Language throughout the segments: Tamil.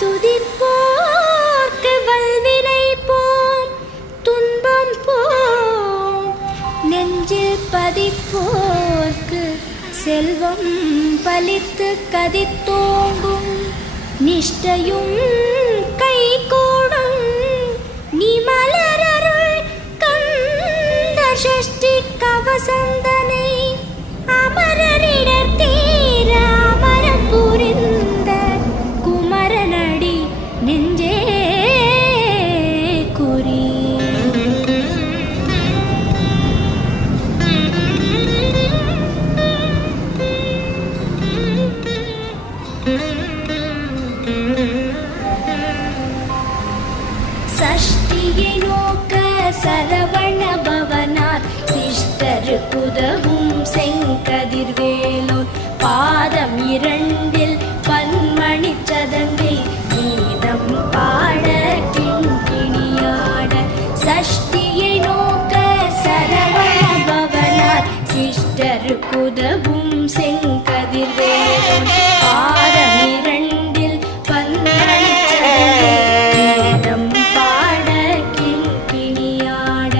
துதிப்போர்க்கு வல்வினை போம் துன்பம் போம், நெஞ்சில் பதிப்போர்க்கு செல்வம் பலித்து கதித்தோங்கும், நிஷ்டையும் கை கூடும் நீ மலரருள் கந்த சஷ்டி கவசந்தனை, அமரரிடர் தீர அமரம் புரிந்த குமரனடி நெஞ்சே குறி. சஷ்டியை நோக்க சரவண பவனார் சிஷ்டருக்குதவும் செங்கதிர்வேலோன், பாதம் இரண்டில் பன்மணி சதங்கை கீதம் பாட கிண்கிணியாட. சஷ்டியை நோக்க சரவண பவனார் சிஷ்டருக்குதவும் செங்கதிர்வேலோன், பாதம் இரண்டில் பன்மணி சதங்கை கீதம் பாட கிண்கிணியாட.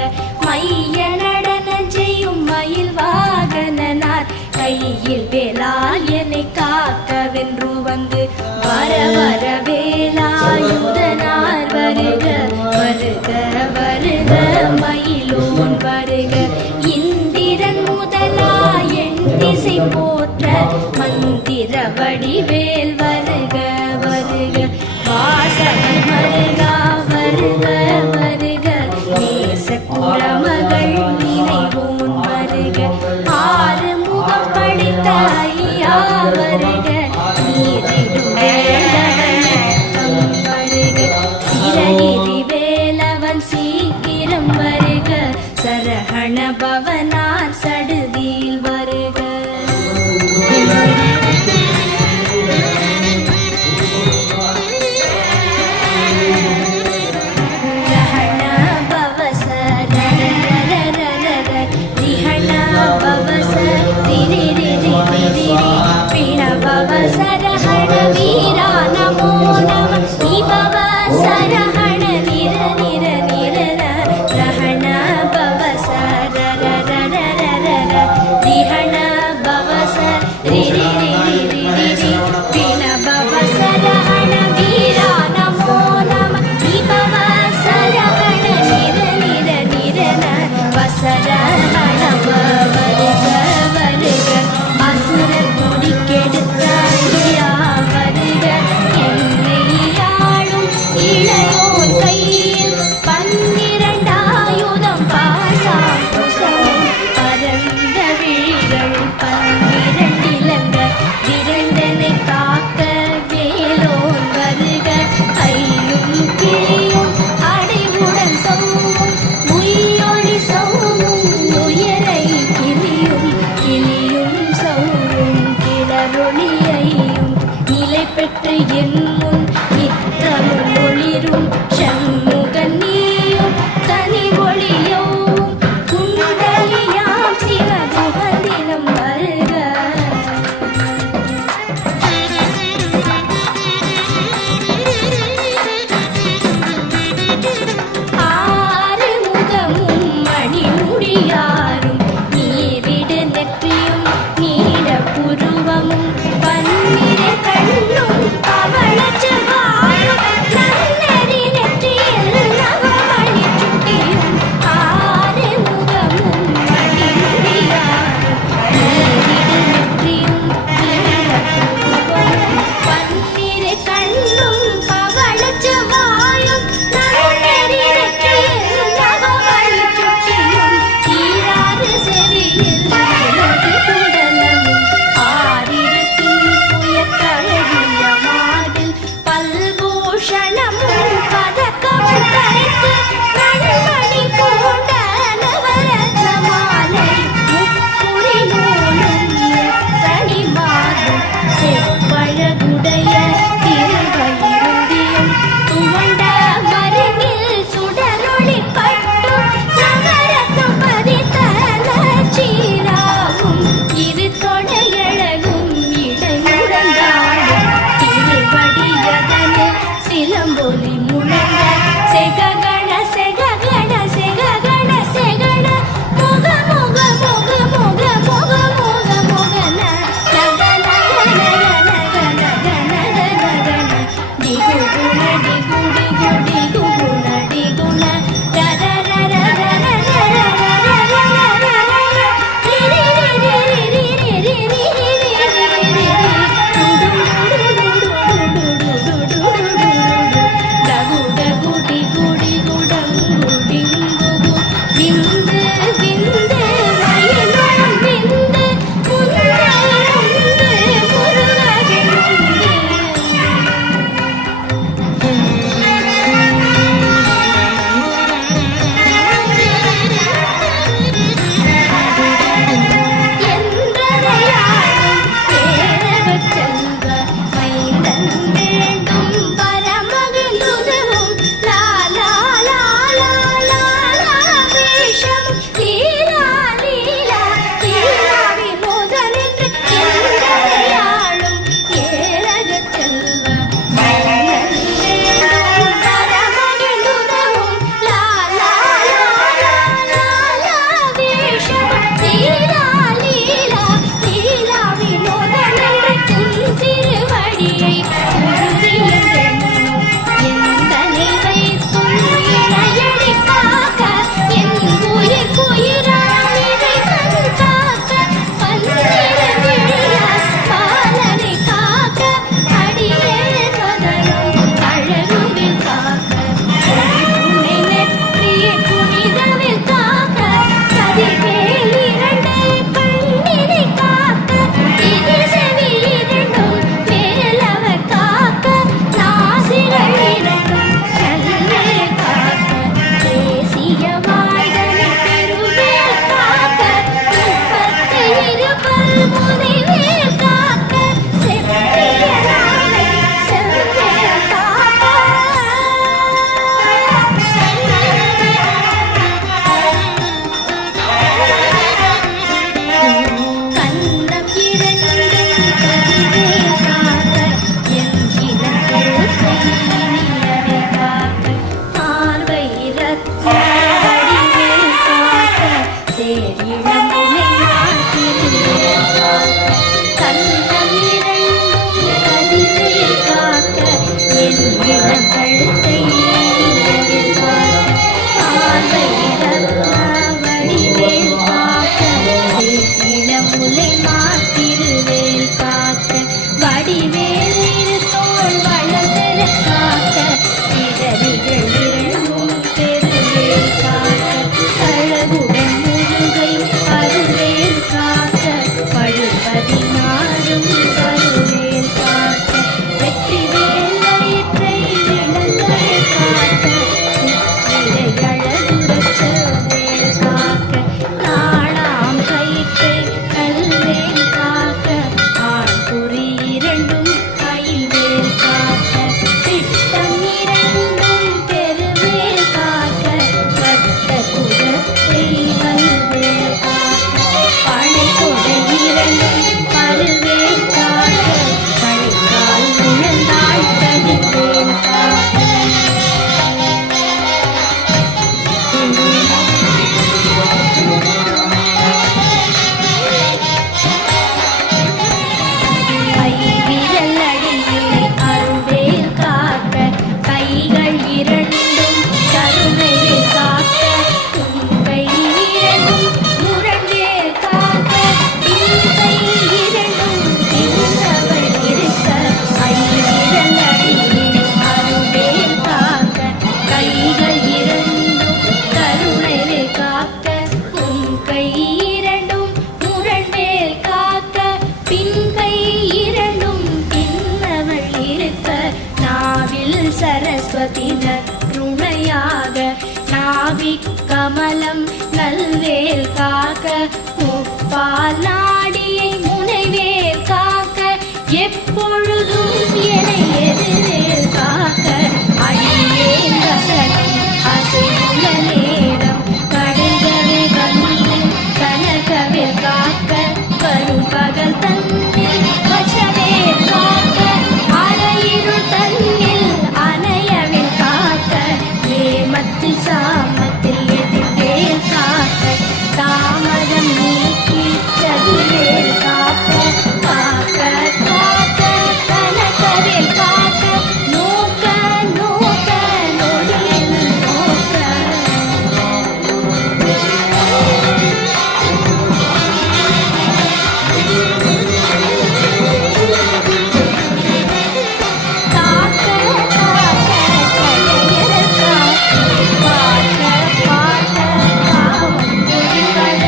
மைய நடன செய்யும் மயில் வாகனனார் கையில் வேலால் என்னை காக்கவென்று வந்து, வர வர வேலாயுதனார் வருக வருக வருக மயிலோன் வருக. இந்திரன் முதலா என் திசை போற்ற மந்திர வடிவேல் வருக வருக. வாசகன் வருகா வருக வருக, நேச குரமகள் நினைவோன் வருக. ஆறு முகம் படித்த ஐயா வருக, நீரிடும் வேலவன் வருக. சிரகிரி வேலவன் சீக்கிரம் வருக, சரஹண பவனார் சடுதியில் வருக. சரஹண வீரா நமோ நம, நிபவ சரஹண நிர நிர நிர ரஹண பவ சரர ரர ரர ரிஹண பவ சரி ரி ரி ரி ரி பிணபவ சரஹண வீரா நமோ நம, நிபவ சரஹண நிர நிர நிர வசரஹண வருக வருக. அசுரர் கொடி கெடுத்த ஐயா வருக, என்னை ஆளும் இளையோர் கையில் பன்னிரண்டாயுதம் பாசாங்குசம், பரந்த விழிகள் பன்னிரண்டிலங்க விரைந்தனை காக்க வேலோன் வருக. ஐயும் கிளியும் அடைவுடன் சௌவும் உயிரொளி சௌவும், உயரை கிளியும் கிளியும் சௌவும் கிளரொளியையும் நிலை பெற்று என் முன் நித்தமும் ஒளிரும் சண்முகன் நீயும் தனி ஒளியோவும், குண்டலியாம் சிவகுகந்தினம் வருக. ஆறு முகமும் மணிமுடியாரும் நீரிடு நெற்றியும் நீட புருவமும் பன்னிரு கண்ணும் பவள இளங்கழுத்தை வடிவேல் காக்க இளமுலை மாத்திருவேல் காக்க வடிவேல் இருத்தோள் வளர்தர காக்க இடரிகள் இரண்டும் பெருவேல் காக்க அழகுடன் முருகை அருவேல் காக்க பழுப்பதினாரும் கருவேல் காக்க வெற்றிவேல் வயிற்றை விளங்கை காக்க சித்திரையழகுரச் செவ்வேல் காக்க நாளாம் கயிற்றை கல்வேல் காக்க ஆண் குறி இரண்டும் கைவேல் காக்க திட்டம் இரண்டும் பெருவேல் காக்க வட்ட குலத்தை வல்வேல் காக்க படை கொடை இரண்டும் பருவேல் காக்க கணைக்கால் முழந்தாள் கதிர்வேல் காக்க கைவிரல் அடியினை அருள்வேல் காக்க கைகள் இரண்டும் கருணைவேல் காக்க தும்பை இரண்டும் முரண்வேல் காக்க இன்பை இரண்டும் இருந்தவள் இருக்க ஐவிரல் அடியினை அருள்வேல் காக்க கைகள் இரண்டும் கருணைவேல் காக்க உங்கை இரண்டும் முரண்வேல் காக்க பின்கை இரண்டும் பின்னவள் இருக்க நாவில் சரஸ்வதி நற்றுணையாக நாவிக் கமலம் நல்வேல் காக்க முப்பால் நாடியை முனைவேல் காக்க எப்பொழுதும் என எதிரேல் காக்க அடியேன் வசனம் அசையுள்ள நேரம் கடுகவே வந்து கனகவேல் காக்க வரும் பகல் தன்னில் வசவேல் காக்க அரையிருள் தன்னில் அணையவேல் காக்க ஏமத்தில் சாமத்தில் எதிர்வேல் காக்க தாமதம் நீக்கி சதுவேல் காக்க காக்க காக்க கனகவேல் காக்க நோக்க நோக்க நொடியில் நோக்க காக்க காக்க கலையர காக்க பார்க்க பார்க்க காவம் பொழிபட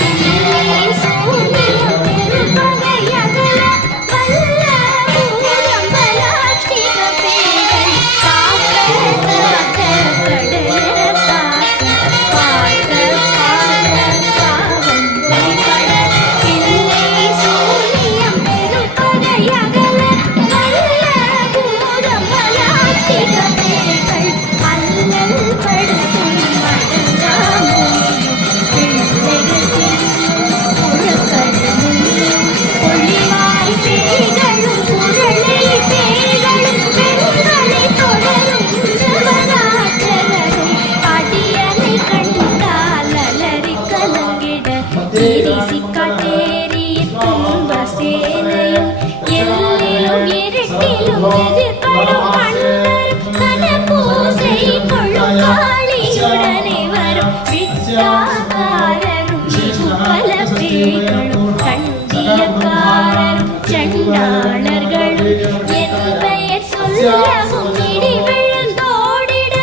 தில்லை சூனியம் பெரும்பகையகல வல்ல பூரம்பலாஷ்டிக பேரை காக்க காக்க கடலர காக்க பார்க்க பார்க்க காவம் பொழிபட தில்லை சூனியம் பெரும்பகையகல வல்ல பூரம்பலாஷ்டிக பேர்கள் அல்லல் படுத்தும் மடங்காமுனியும் பிள்ளைகள் தின்னும் புழக்கருமுனியும் பொழிவாய் பேய்களும் புரளை பேய்களும் பெண்களை தொடரும் சிவராற்றலரும் அடியனை கண்டால் அலறி கலங்கிட திரிசி காட்டேரியின் துன்ப சேனையும் எல்லிலும் இருட்டிலும் எதிர்படும் மன்னரும் கனபூசை கொள்ளும் காளியுடனே வரும் விட்டாகாரரும் பல பேய்களும் கண்டியக்காரரும் சண்டாளர்களும் என் பெயர் சொல்லவும் இடி விழுந்தோடிட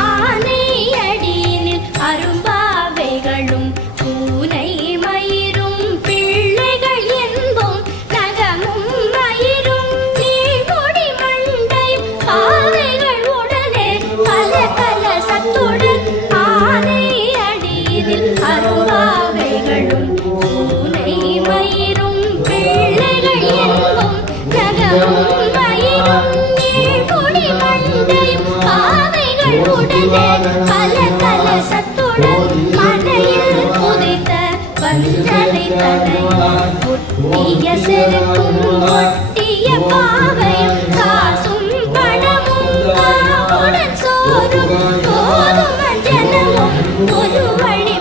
ஆனை அடியினில் அரும்பாவைகளும் பூனை மயிரும் பிள்ளைகள் என்போம் நகமும் மயிரும் நீள்முடி மண்டையும் பாவைகள் உடனே பல பல சத்துடன் ஆனை அடியினில் அரும்பாவைகளும் பூனை மயிரும் பிள்ளைகள் என்போம் நகமும் மயிரும் நீள்முடி மண்டையும் பாவைகள் உடனே பல பல சத்துடன் மனையில் புதைத்த வஞ்சனை தனை ஒட்டிய செருக்கும் ஒட்டிய பாவையும் காசும் பணமும் காவுடன் சோறும் கோதும ஜனமும் ஒரு வழி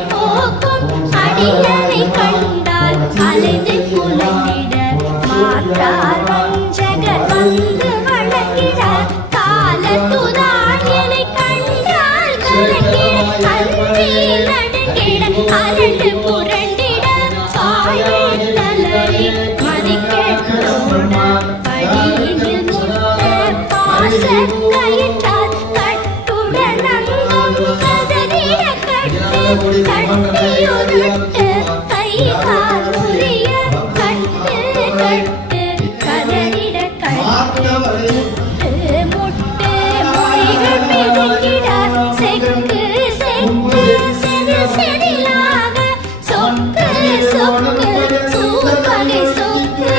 புரண்டிட பாயலரி மதிக்கெட்டோட படியினில் முட்ட பாசக்கயிற்றால் கட்டுடன் அங்கம் கதறிட கட்டு கட்டியுருட்டு கை கால் முறிய கட்டு கட்டு கதறிட கட்டு முட்டு மொழிகள் மிதக்கிட செக்கு செக்கு செதில் செதிலாக சொக்கு சொக்கு சூப்பகை சொக்கு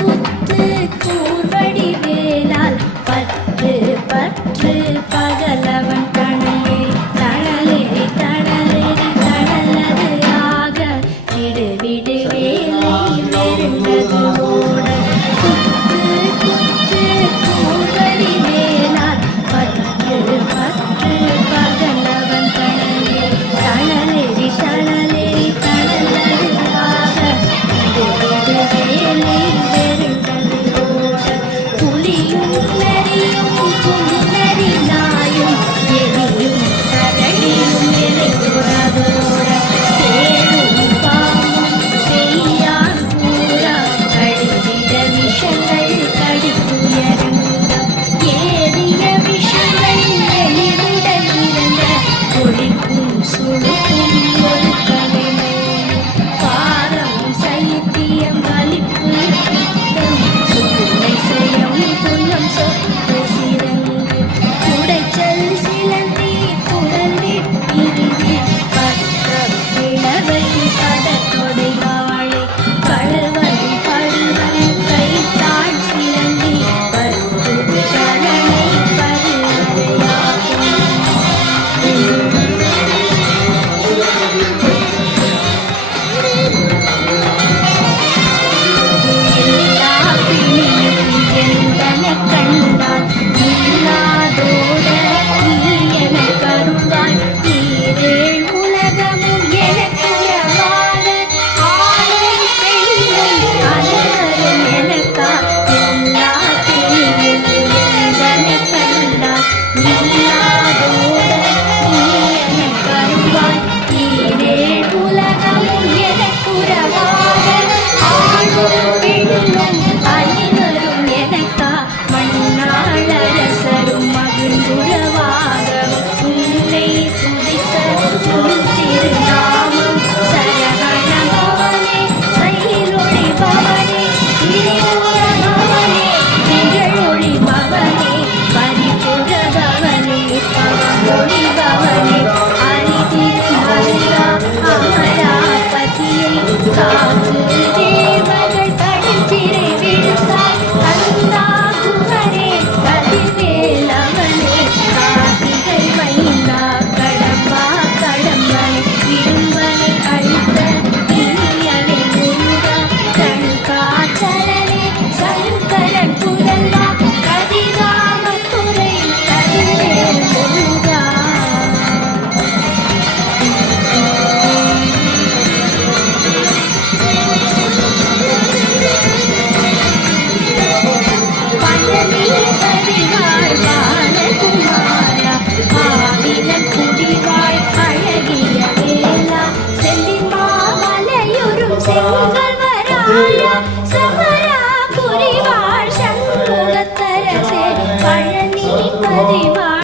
குத்து கூர்வடி வேலால் பற்று பற்று பகலவன் தணலே தணலேறி தணலேறி தணலது ஆக விடு விடு வேலை வெருண்டது ஓட குத்து குத்து கூர்வடி வேலால் பற்று பற்று பகலவன் தணலே தணலேறி தணலேறி தணலது ஆக விடு விடு வேலை வெருண்டது ஓட புலியும் நரியும் புன்னரி நாயும் எலியும் கரடியும் எலையுறதோட தேடும் பாம்பும் செய்யான் பூரா கடிவிட விஷங்கள் கடித்துயரங்கம் ஏறிய விஷங்கள் எளிவுடன் இறந்த ஒளிக்கும் சுழுக்கும் ஒழுக்கமே பாரம் சைத்தியம் வலிப்பு பித்தம் சுடுமை செயம் புன்னம் சொத்து சிறங்கு குடைச்சல் சிலந்தி குழந்தை இறுதி பக்க இளவை படத்தொடை வாழை கழுவன் பழுவன் கைத்தாள் சிலந்தி பருத்து கரணை பருவரையாகும் எல்லா பிணியும் எந்தனை கண்டால் இல்லாதோட நீ என கருவாய் ஈரேழ் உலகமும் எனக்குறவாக ஆணும் பெண்ணும் அனைவரும் எனக்கா எல்லா பிணியும் எந்தனை கண்டால் இல்லாதோட நீ என கருவாய் ஈரேழ் உலகமும் எனக்குறவாக ஆணும் பெண்ணும் அனைவரும் எனக்கா மண்ணாளரசரும் மகிழ்ந்துறவாக உன்னை துதிக்க உன் திருநாமம் சரவண பவனே சைலொளி பவனே திரிபுர பவனே திகழொளி பவனே பரிபுர பவனே பவமொழி பவனே அரிதிருமல்லா அமராபதியை காத்து தேவர்கள் கடல் சிறை விழுத்தாய் கந்தா குமரே கதிர்வேலவனே கார்த்திகை மைந்தா கடம்பா கடம்பனை இரும்பனை அழித்த இனியனை முருகா தன்காச்சலனே சங்கரன் புதல்வா கதிராமத்துறை கதிர்வேல் முருகா பழனி பதிவாழ் பாலகுமாரா ஆவினன் குடிவாழ் அழகிய வேலா செல்லின் மாமலையுறும் செங்கல்வராயா